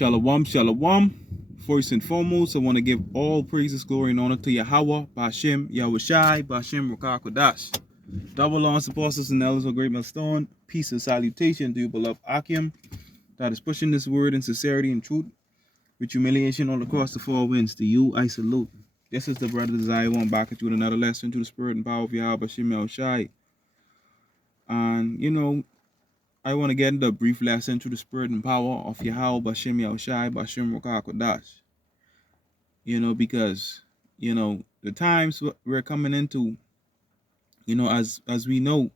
Shalom, shalom. First and foremost, I want to give all praises, glory, and honor to Yahweh, Bashem, Yahushai, Bashem, Rakakodash. Double honors, apostles, and elders of Great Millstone. Peace and salutation to you, beloved Akim, that is pushing this word in sincerity and truth, with humiliation all across the four winds. To you, I salute. This is the brother Desire One back at you with another lesson to the spirit and power of Yahweh, Bashem, Yahushai. And, I want to get into a brief lesson to the spirit and power of Yahweh, Bashem, Yahushai, Bashem, Rakakodash. Because, the times we're coming into, as we know,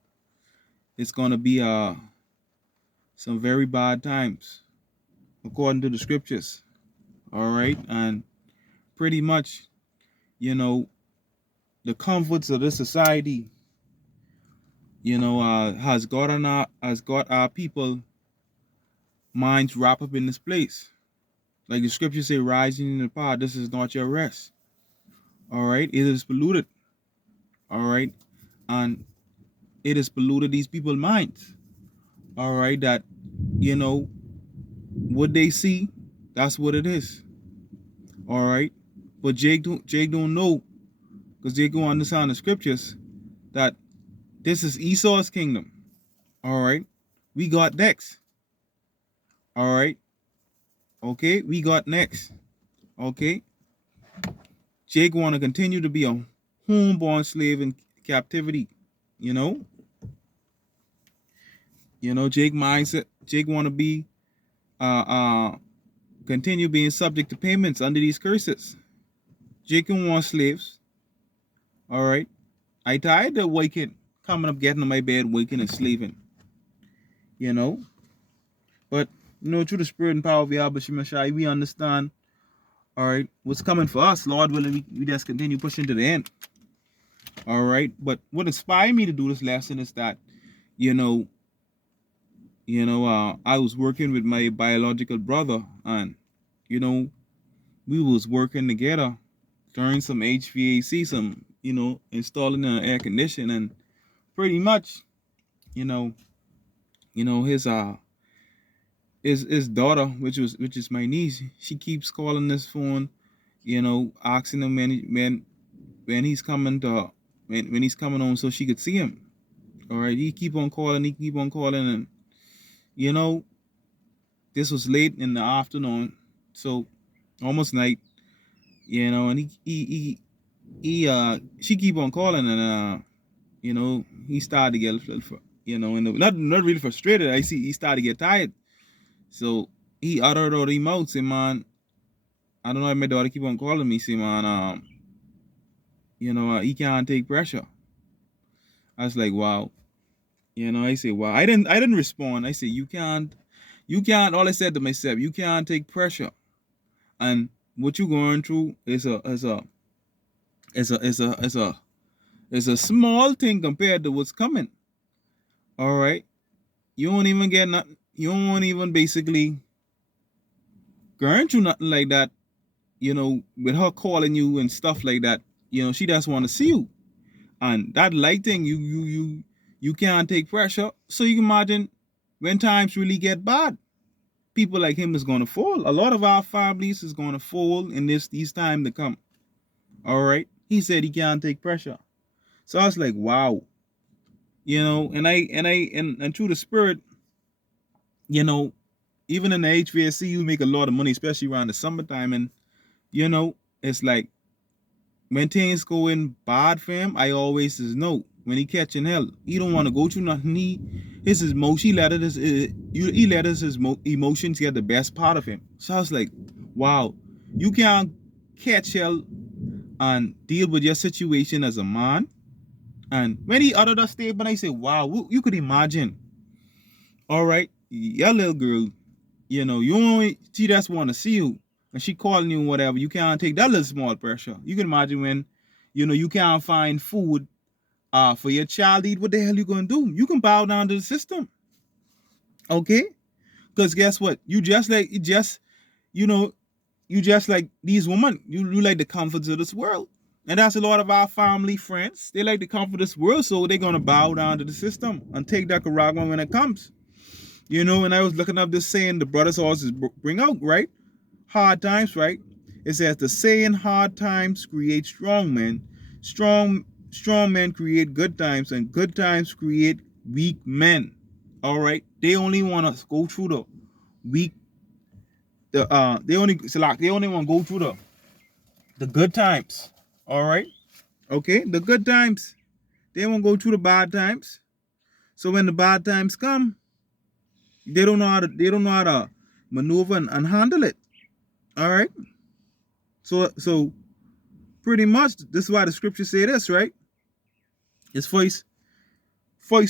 it's going to be some very bad times, according to the scriptures. All right. And pretty much, the comforts of this society, has got our people minds wrapped up in this place. Like the scriptures say, rising in the power, this is not your rest. All right. It is polluted. All right. And it has polluted these people's minds. All right. That, what they see, that's what it is. All right. But Jake don't know, because Jake don't understand the scriptures, that this is Esau's kingdom. All right. We got next. All right. Okay. We got next. Okay. Jake want to continue to be a homeborn slave in captivity. Jake mindset. Jake want to be continue being subject to payments under these curses. Jake don't want slaves. All right. I tired of waking, coming up, getting in my bed, waking and slaving. But through the spirit and power of Yahweh Shemashai, we understand, all right, what's coming for us. Lord willing, we just continue pushing to the end. All right. But what inspired me to do this lesson is that, I was working with my biological brother, and, we was working together during some HVAC, some, installing an air conditioner, and pretty much, his daughter, which is my niece, she keeps calling this phone, asking him when he's coming to when he's coming home so she could see him. All right, he keep on calling, and this was late in the afternoon, so almost night, and she keep on calling, and he started to get and not really frustrated. I see he started to get tired. So he uttered all the mouth, say, man, I don't know if my daughter keep on calling me, say, man, he can't take pressure. I was like, wow. I say, wow. I didn't respond. I say, you can't, all I said to myself, you can't take pressure. And what you're going through is a small thing compared to what's coming. All right. You won't even get nothing. You won't even basically going through nothing like that, with her calling you and stuff like that. She just want to see you. And that light thing, you can't take pressure. So you can imagine when times really get bad, people like him is going to fall. A lot of our families is going to fall in these times to come. All right. He said he can't take pressure. So I was like, wow. And through the spirit, even in the HVAC, you make a lot of money, especially around the summertime. And, it's like when things going bad for him, I always says no. When he catching hell, he don't want to go through nothing. He let his emotions get the best part of him. So I was like, wow, you can't catch hell and deal with your situation as a man. And when he uttered that statement, I said, wow, you could imagine. All right, your little girl, she just want to see you, and she calling you whatever. You can't take that little small pressure. You can imagine when, you can't find food for your child to eat. What the hell you gonna do? You can bow down to the system, okay? Because guess what? You just like these women. You like the comforts of this world, and that's a lot of our family friends. They like the comfort of this world, so they're gonna bow down to the system and take that karagma when it comes. And I was looking up this saying the brothers always bring out, right? Hard times, right? It says the saying hard times create strong men. Strong men create good times, and good times create weak men. All right. They only want to go through the weak they only want to go through the good times. All right. Okay, the good times. They won't go through the bad times. So when the bad times come, they don't know how to maneuver and handle it. All right. So pretty much this is why the scripture say this, right? It's First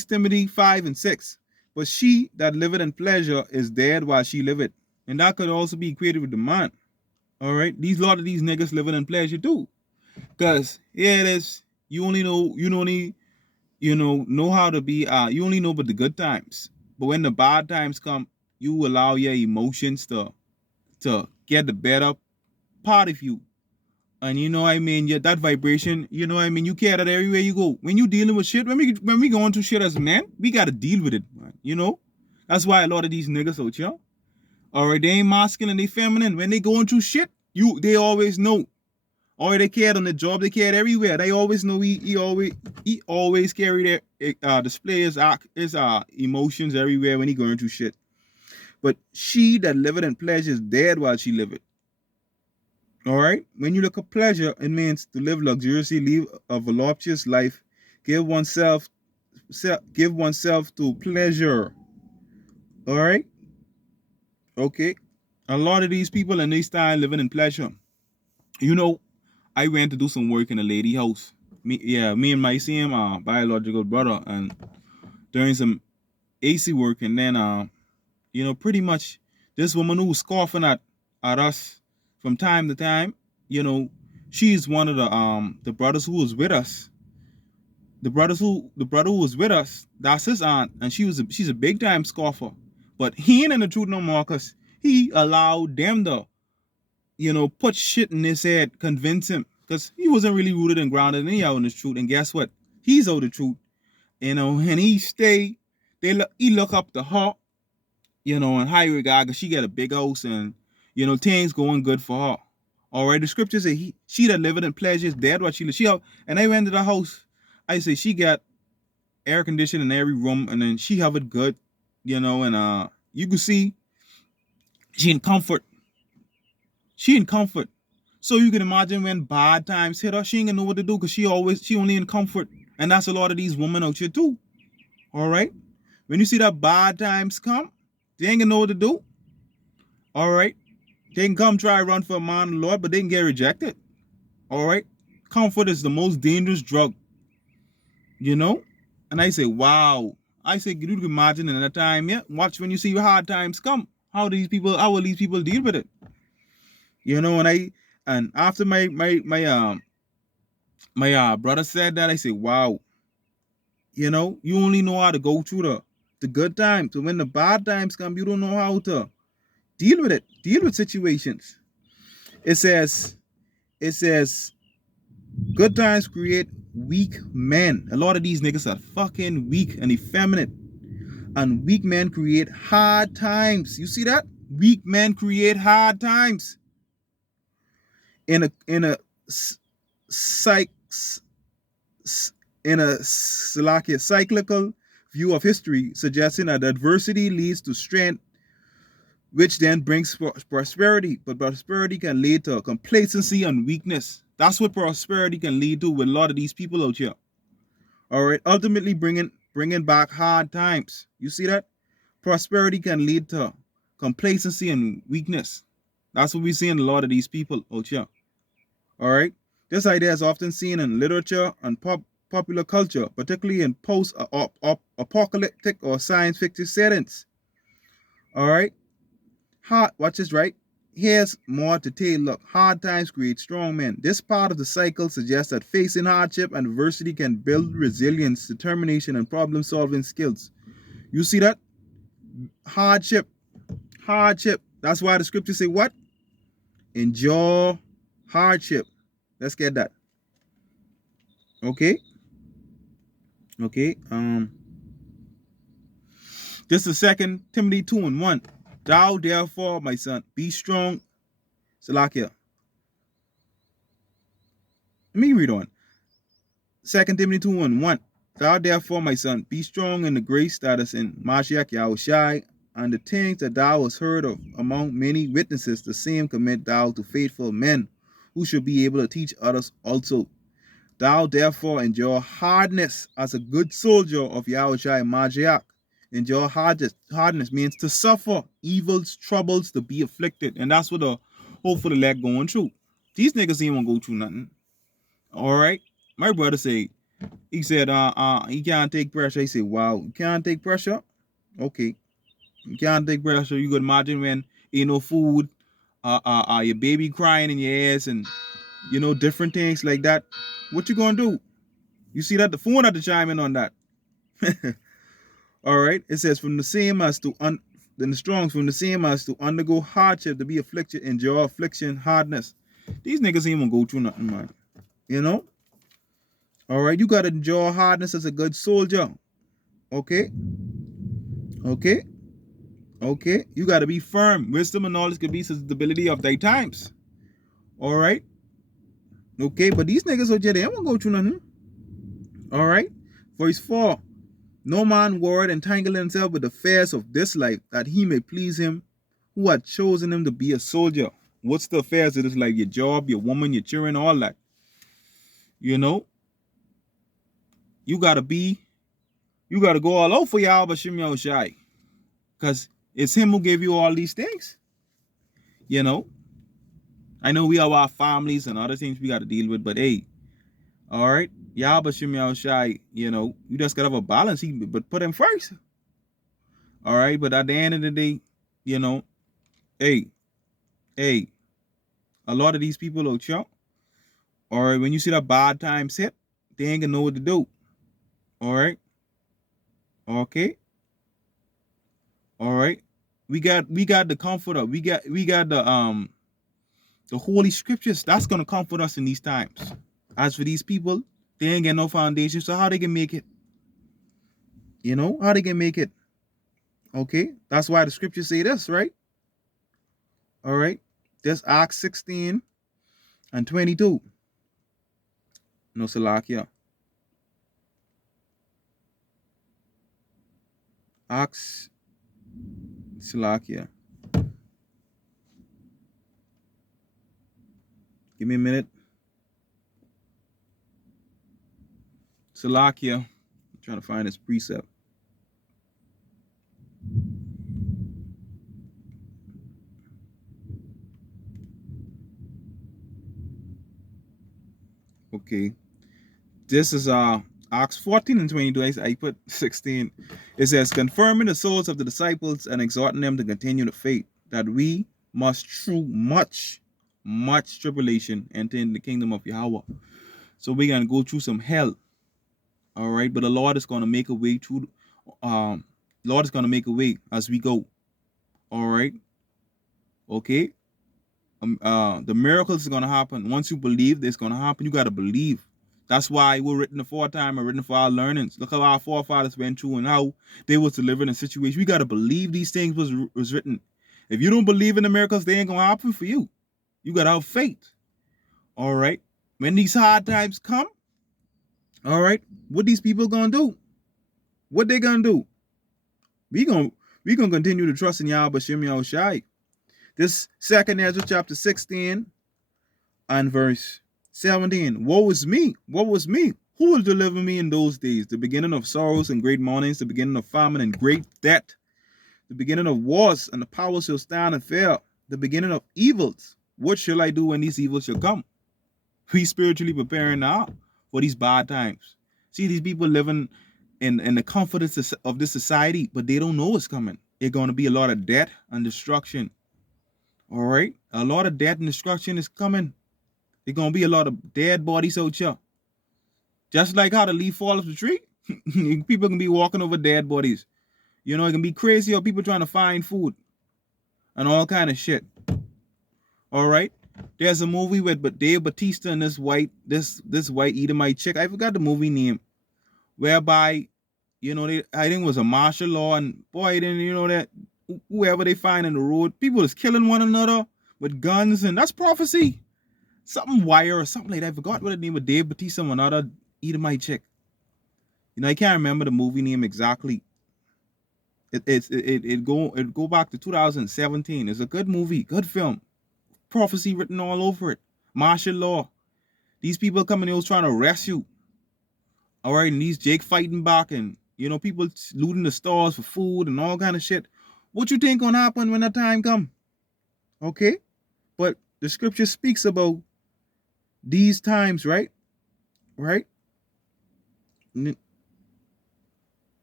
Timothy 5:6. But she that liveth in pleasure is dead while she liveth. And that could also be equated with the man. All right. These lot of these niggas living in pleasure too. Cause yeah, it is. You only know how to be you only know but the good times. But when the bad times come, you allow your emotions to get the better part of you. And you know what I mean, yeah, that vibration, you know what I mean, you carry that everywhere you go. When you dealing with shit, when we going through shit as a man, we gotta deal with it, man. That's why a lot of these niggas out here, all right, they ain't masculine and they feminine. When they going through shit, they always know. Or they cared on the job, they cared everywhere. They always know he always carry their display his emotions everywhere when he going through shit. But she that liveth in pleasure is dead while she liveth. All right. When you look at pleasure, it means to live luxuriously, live a voluptuous life, give oneself to pleasure. All right. Okay. A lot of these people in this time living in pleasure. You know, I went to do some work in a lady house. Me and my same biological brother, and doing some AC work, and then pretty much this woman who was scoffing at us from time to time, you know, she's one of the brothers who was with us. The brother who was with us, that's his aunt, and she's a big time scoffer. But he ain't in the truth no more, cause he allowed them to, put shit in his head, convince him, cause he wasn't really rooted and grounded anyhow in the truth. And guess what? He's out the truth, and he stay. He look up to her, in high regard, cause she got a big house, and things going good for her. All right, the scripture say she that liveth in pleasure is dead what she live. And I went to the house. I say she got air conditioning in every room, and then she have it good, and you can see she in comfort. She in comfort. So you can imagine when bad times hit her, she ain't gonna know what to do because she only in comfort. And that's a lot of these women out here too. All right. When you see that bad times come, they ain't gonna know what to do. All right. They can come try run for a man of the Lord, but they can get rejected. All right. Comfort is the most dangerous drug, you know? And I say, wow. I say, you can imagine in a time, yeah. Watch when you see hard times come. How will these people deal with it? And after my brother said that, I say, wow, you only know how to go through the good times. So when the bad times come, you don't know how to deal with it, deal with situations. It says, good times create weak men. A lot of these niggas are fucking weak and effeminate. And weak men create hard times. You see that? Weak men create hard times. In a psych in a cyclical view of history, suggesting that adversity leads to strength, which then brings prosperity. But prosperity can lead to complacency and weakness. That's what prosperity can lead to with a lot of these people out here. All right, ultimately bringing back hard times. You see that? Prosperity can lead to complacency and weakness. That's what we see in a lot of these people out here. All right. This idea is often seen in literature and popular culture, particularly in post-apocalyptic or science fiction settings. All right. Watch this, right? Here's more to take. Look, hard times create strong men. This part of the cycle suggests that facing hardship and adversity can build resilience, determination, and problem-solving skills. You see that? Hardship. That's why the scriptures say what? Endure hardship. Let's get that. Okay. This is 2 Timothy 2:1. Thou therefore, my son, be strong. Salakia. Let me read on. 2 Timothy 2:1. Thou therefore, my son, be strong in the grace that is in Mashiach Yahushai, and the things that thou hast heard of among many witnesses, the same commit thou to faithful men, who should be able to teach others also. Thou therefore endure hardness as a good soldier of Yahushai Mashiach. Endure hardness means to suffer evils, troubles, to be afflicted. And that's what the hope for the leg going through. These niggas ain't gonna go through nothing. All right. My brother said, he said, he can't take pressure. He said, wow, you can't take pressure? Okay. You can't take pressure. You could imagine when ain't no food, your baby crying in your ass and different things like that. What you gonna do? You see that the phone had to chime in on that. All right. It says from the same as to then the Strongs from the same as to undergo hardship, to be afflicted, endure affliction, hardness. These niggas ain't gonna go through nothing, man. You know? All right, you gotta endure hardness as a good soldier. Okay? Okay? Okay? You gotta be firm. Wisdom and knowledge can be stability of thy times. All right? Okay, but these niggas out there, they ain't gonna go through nothing. All right? Verse 4. No man worried entangle himself with the affairs of this life, that he may please him who had chosen him to be a soldier. What's the affairs of this life? Your job, your woman, your children, all that. You know? You gotta go all out for Yahweh Shem Yahushai. Because it's him who gave you all these things. You know? I know we have our families and other things we got to deal with, but hey, all right? Yahweh Shem Yahushai, you just got to have a balance, but put him first. All right? But at the end of the day, hey, a lot of these people out here, all right, when you see that bad times hit, they ain't going to know what to do. All right? Okay? All right? We got the comforter. We got the holy scriptures. That's gonna comfort us in these times. As for these people, they ain't got no foundation, so how they can make it? How they can make it? Okay, that's why the scriptures say this, right? All right, this Acts 16 and 22. No, Salakia. Acts, Salakia. Give me a minute. Salakia. I'm trying to find this precept. Okay. This is Acts 14 and 22. I put 16. It says, confirming the souls of the disciples and exhorting them to continue the faith, that we must through much tribulation enter in the kingdom of Yahweh. So we're gonna go through some hell. All right, but the Lord is gonna make a way through. Lord is gonna make a way as we go. All right. Okay. The miracles are gonna happen. Once you believe it's gonna happen, you gotta believe. That's why we're written aforetime and written for our learnings. Look how our forefathers went through and how they was delivered in situations. We gotta believe these things was written. If you don't believe in the miracles, they ain't gonna happen for you. You gotta have faith. All right. When these hard times come, all right, what these people gonna do? What they gonna do? We gonna continue to trust in Yahweh Shem Yahushai. This 2 Ezra chapter 16 and verse 17. Woe is me! Woe is me! Who will deliver me in those days? The beginning of sorrows and great mournings, the beginning of famine and great debt, the beginning of wars, and the power shall stand and fail, the beginning of evils. What shall I do when these evils shall come? We spiritually preparing now for these bad times. See, these people living in the comfort of this society, but they don't know what's coming. It's going to be a lot of death and destruction. All right? A lot of death and destruction is coming. There's going to be a lot of dead bodies out here. Just like how the leaf falls off the tree, people can be walking over dead bodies. It can be crazy or people trying to find food and all kind of shit. All right? There's a movie with Dave Bautista and this white Edomite chick. I forgot the movie name. Whereby I think it was a martial law, and boy, then that whoever they find in the road, people is killing one another with guns, and that's prophecy. Something wire or something like that. I forgot what the name of Dave Batista or another Edomite chick. I can't remember the movie name exactly. It go back to 2017. It's a good movie, good film. Prophecy written all over it. Martial law. These people coming in was trying to arrest you. All right, and these Jake fighting back, and people looting the stores for food and all kind of shit. What you think gonna happen when that time come? Okay, but the scripture speaks about these times, right? Right. Let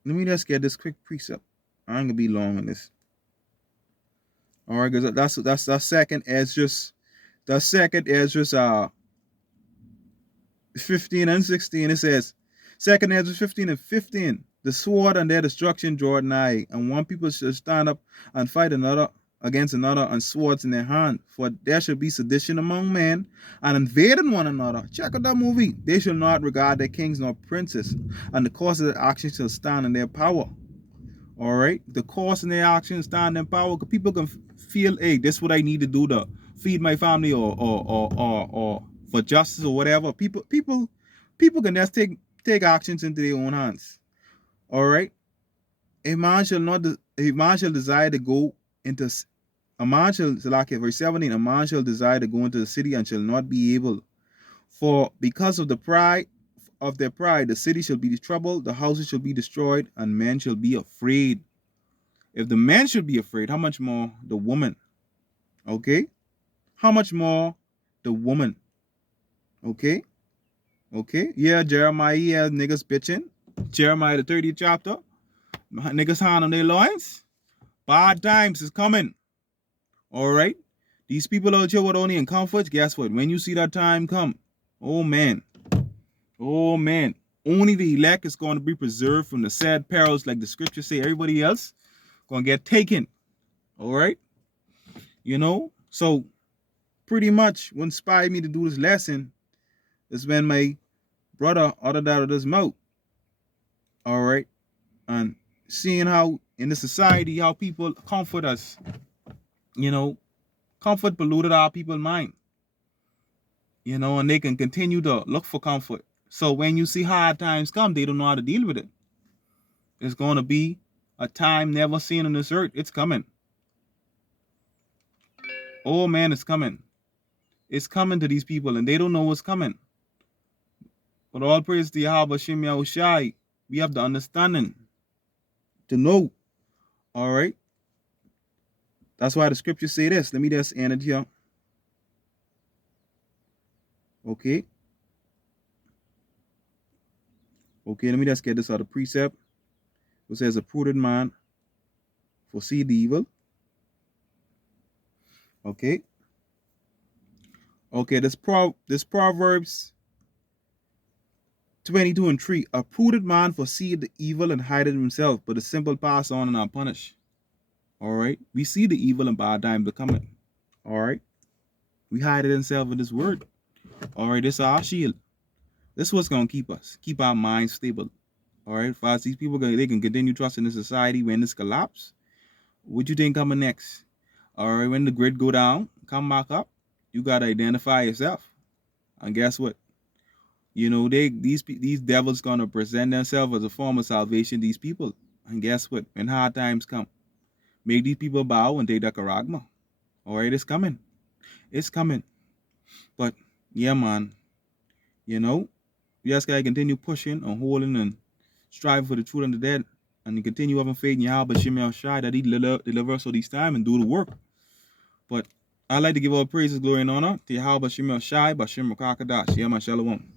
me just get this quick precept. I ain't gonna be long on this. All right, because that's second Esdras. That's second Esdras 15 and 16. It says, second Esdras 15 and 15. The sword and their destruction draw nigh, and one people shall stand up and fight another against another, and swords in their hand. For there shall be sedition among men, and invading one another. Check out that movie. They shall not regard their kings nor princes, and the cause of their actions shall stand in their power. All right, the cause in their actions stand in power. Because people can feel, hey, this is what I need to do to feed my family, or for justice or whatever. People can just take actions into their own hands. All right, a man shall desire to go into a man shall, like verse 17, a man shall desire to go into the city and shall not be able, for because of their pride, the city shall be troubled, the houses shall be destroyed, and men shall be afraid. If the man should be afraid, how much more the woman? Okay? How much more the woman? Okay? Okay? Yeah, Jeremiah, yeah, niggas bitching. Jeremiah, the 30th chapter. Niggas hand on their loins. Bad times is coming. All right? These people out here with only in comfort, guess what? When you see that time come, oh man. Oh man. Only the elect is going to be preserved from the sad perils, like the scriptures say. Everybody else going to get taken. All right? So pretty much what inspired me to do this lesson is when my brother uttered out of his mouth. All right? And seeing how in the society, how people comfort us. Comfort polluted our people's mind. And they can continue to look for comfort. So when you see hard times come, they don't know how to deal with it. It's going to be a time never seen on this earth. It's coming. Oh man, it's coming. It's coming to these people, and they don't know what's coming. But all praise to Yahweh Shem Yahushai. We have the understanding to know. All right. That's why the scriptures say this. Let me just end it here. Okay. Okay, let me just get this out of precept. It says, a prudent man foresee the evil. Okay. Okay, this Proverbs 22 and 3. A prudent man foresee the evil and hide it himself, but the simple pass on and are punished. All right. We see the evil and bad times are coming. All right. We hide it ourselves in this word. All right. This is our shield. This is what's going to keep our minds stable. All right. Fast these people, they can continue trusting in society when this collapse. What you think coming next? All right. When the grid go down, come back up, you got to identify yourself. And guess what? These devils going to present themselves as a form of salvation, these people. And guess what? When hard times come, make these people bow and take the charagma. All right, it's coming. It's coming. But, yeah, man, we just got to continue pushing and holding and striving for the truth and the dead. And continue having faith in Yahweh Shem Yahushai that he deliver us all these time and do the work. But I'd like to give all praises, glory, and honor to Yahweh Shem Yahushai, Bashem Rakakadash. Yeah, man, Shalom.